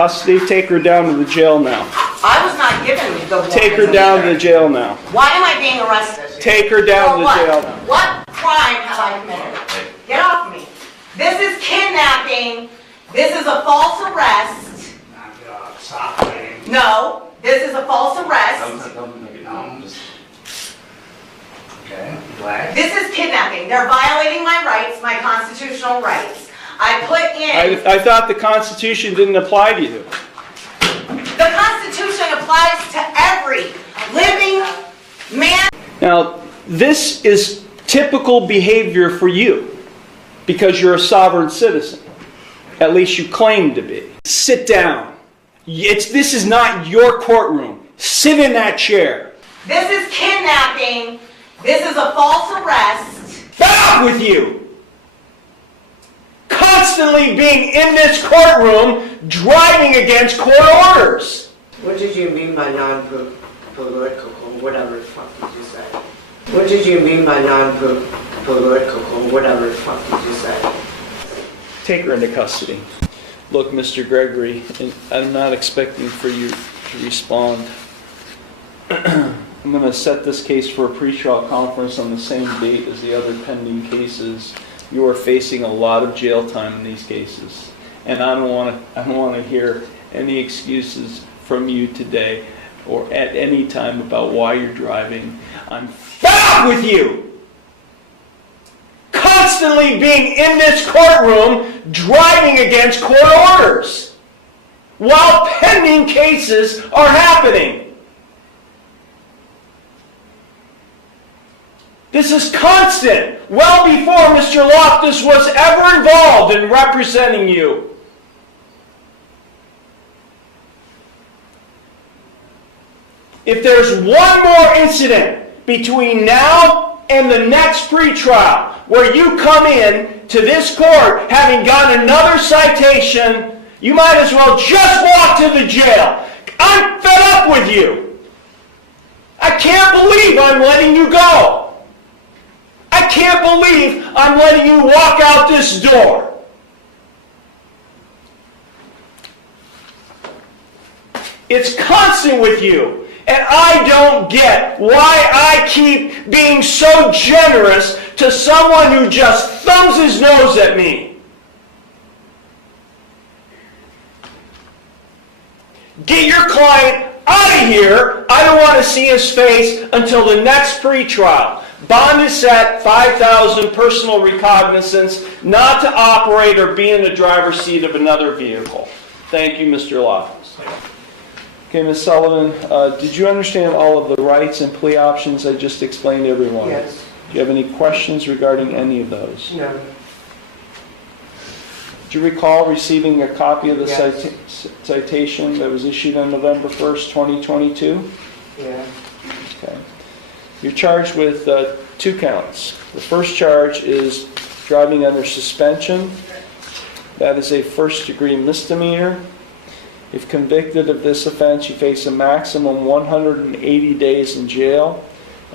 custody. Take her down to the jail now. I was not given the warrant. Take her down to the jail now. Why am I being arrested? Take her down to the jail now. What crime have I committed? Get off me. This is kidnapping. This is a false arrest. No, this is a false arrest. Okay, relax. This is kidnapping. They're violating my rights, my constitutional rights. I put in... I thought the Constitution didn't apply to you. The Constitution applies to every living man. Now, this is typical behavior for you because you're a sovereign citizen. At least you claim to be. Sit down. This is not your courtroom. Sit in that chair. This is kidnapping. This is a false arrest. Back with you! Constantly being in this courtroom, driving against court orders. What did you mean by non-political, whatever the fuck did you say? What did you mean by non-political, whatever the fuck did you say? Take her into custody. Look, Mr. Gregory, I'm not expecting for you to respond. I'm going to set this case for a pretrial conference on the same date as the other pending cases. You are facing a lot of jail time in these cases, and I don't want to hear any excuses from you today or at any time about why you're driving. I'm fed up with you! Constantly being in this courtroom, driving against court orders, while pending cases are happening. This is constant, well before Mr. Loftus was ever involved in representing you. If there's one more incident between now and the next pretrial where you come in to this court having gotten another citation, you might as well just walk to the jail. I'm fed up with you. I can't believe I'm letting you go. I can't believe I'm letting you walk out this door. It's constant with you. And I don't get why I keep being so generous to someone who just thumbs his nose at me. Get your client out of here. I don't want to see his face until the next pretrial. Bond is set, $5,000 personal recognizance, not to operate or be in the driver's seat of another vehicle. Thank you, Mr. Loftus. Okay, Ms. Sullivan, did you understand all of the rights and plea options I just explained to everyone? Yes. Do you have any questions regarding any of those? No. Do you recall receiving a copy of the Yes. citation that was issued on November 1st, 2022? Yeah. Okay. You're charged with 2 counts. The first charge is driving under suspension. That is a first-degree misdemeanor. If convicted of this offense, you face a maximum 180 days in jail,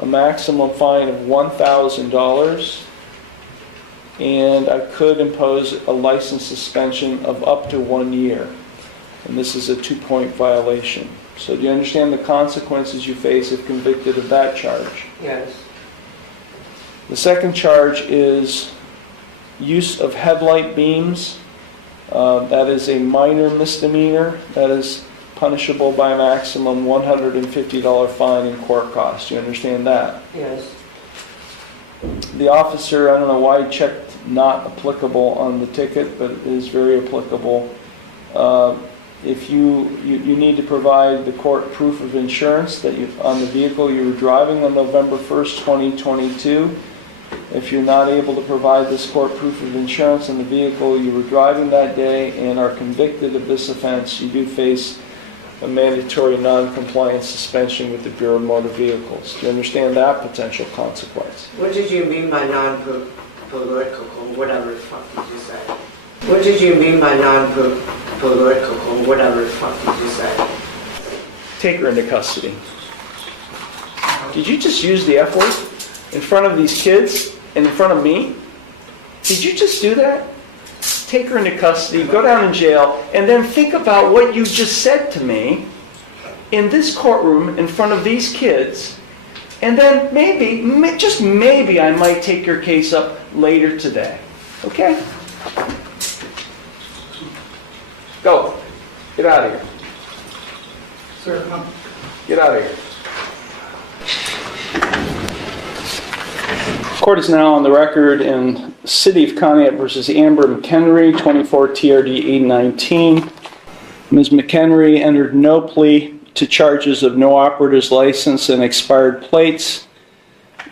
a maximum fine of $1,000, and I could impose a license suspension of up to 1 year. And this is a 2-point violation. So do you understand the consequences you face if convicted of that charge? Yes. The second charge is use of headlight beams. That is a minor misdemeanor. That is punishable by a maximum $150 fine and court costs. Do you understand that? Yes. The officer, I don't know why he checked not applicable on the ticket, but it is very applicable. If you need to provide the court proof of insurance that on the vehicle you were driving on November 1st, 2022. If you're not able to provide this court proof of insurance on the vehicle you were driving that day and are convicted of this offense, you do face a mandatory non-compliance suspension with the Bureau of Motor Vehicles. Do you understand that potential consequence? What did you mean by non-political, whatever the fuck did you say? What did you mean by non-political, whatever the fuck did you say? Take her into custody. Did you just use the F word in front of these kids and in front of me? Did you just do that? take her into custody, go down in jail, and then think about what you just said to me in this courtroom in front of these kids, and then maybe, just maybe, I might take your case up later today. Okay? Go. Get out of here. Sir, come. Get out of here. Court is now on the record in City of Conneaut versus Amber McHenry, 24 TRD 819. Ms. McHenry entered no plea to charges of no operator's license and expired plates,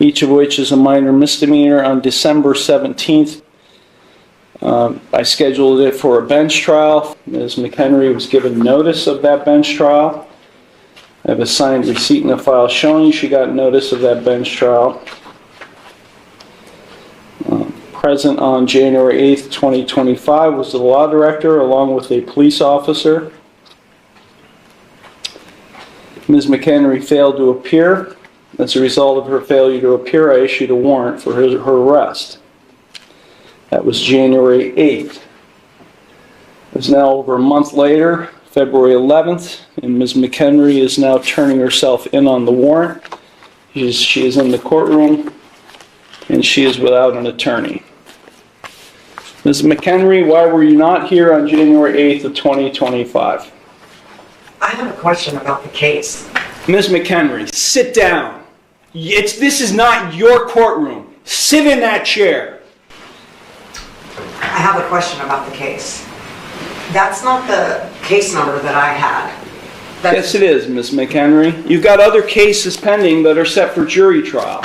each of which is a minor misdemeanor, on December 17th. I scheduled it for a bench trial. Ms. McHenry was given notice of that bench trial. I have a signed receipt in the file showing she got notice of that bench trial. Present on January 8th, 2025 was the law director along with a police officer. Ms. McHenry failed to appear. As a result of her failure to appear, I issued a warrant for her arrest. That was January 8th. It's now over a month later, February 11th, and Ms. McHenry is now turning herself in on the warrant. She is in the courtroom, and she is without an attorney. Ms. McHenry, why were you not here on January 8th of 2025? I have a question about the case. Ms. McHenry, sit down. This is not your courtroom. Sit in that chair. I have a question about the case. That's not the case number that I had. Yes, it is, Ms. McHenry. You've got other cases pending that are set for jury trial.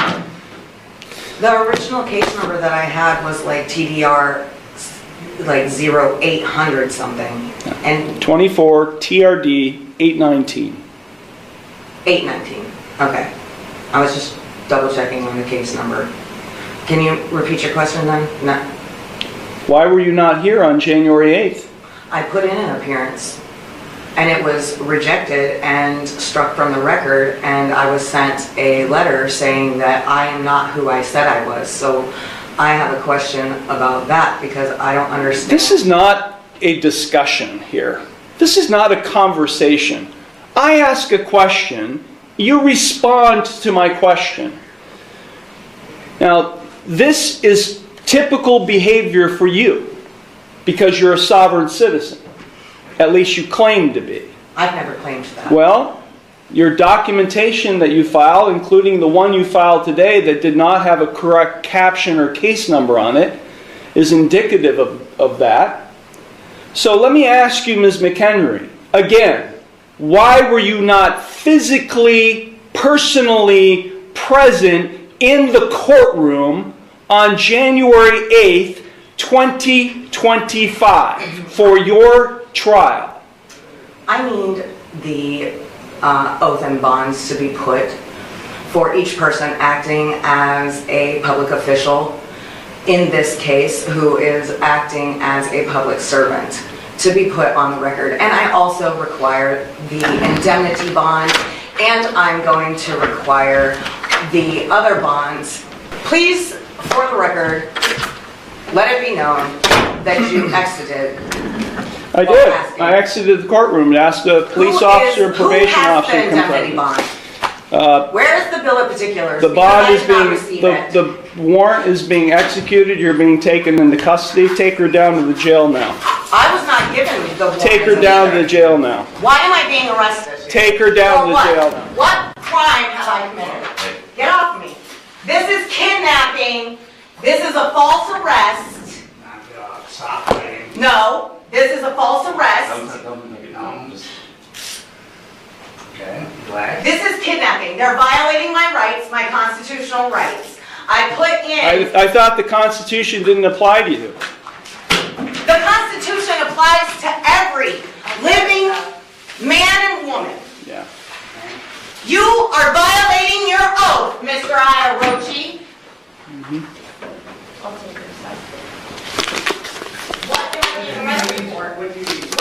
The original case number that I had was like TDR like 0800 something. And 24 TRD 819. 819. Okay. I was just double checking on the case number. Can you repeat your question then? No. Why were you not here on January 8th? I put in an appearance and it was rejected and struck from the record, and I was sent a letter saying that I am not who I said I was. So I have a question about that because I don't understand. This is not a discussion here. This is not a conversation. I ask a question, you respond to my question. Now, this is typical behavior for you because you're a sovereign citizen. At least you claim to be. I've never claimed that. Well, your documentation that you file, including the one you filed today that did not have a correct caption or case number on it, is indicative of that. So let me ask you, Ms. McHenry, again, why were you not physically, personally present in the courtroom on January 8th, 2025 for your trial? I need the oath and bonds to be put for each person acting as a public official in this case who is acting as a public servant to be put on the record. And I also require the indemnity bond, and I'm going to require the other bonds. Please, for the record, let it be known that you exited. I did. I exited the courtroom and asked a police officer and probation officer to come indemnity bond? present. Where is the bill of particulars? The Because bond I is did not receive it. the warrant is being executed. You're being taken into custody. Take her down to the jail now. I was not given the warrant. Take her down to the jail now. Why am I being arrested? Take her down to the jail now. What crime have I committed? Get off me. This is kidnapping. This is a false arrest. Stop playing. No, this is a false arrest. Okay, black. This is kidnapping. They're violating my rights, my constitutional rights. I put in, I thought the Constitution didn't apply to you. the Constitution applies to every living man and woman. Yeah. You are violating your oath, Mr. Iarochi. What am I being arrested for?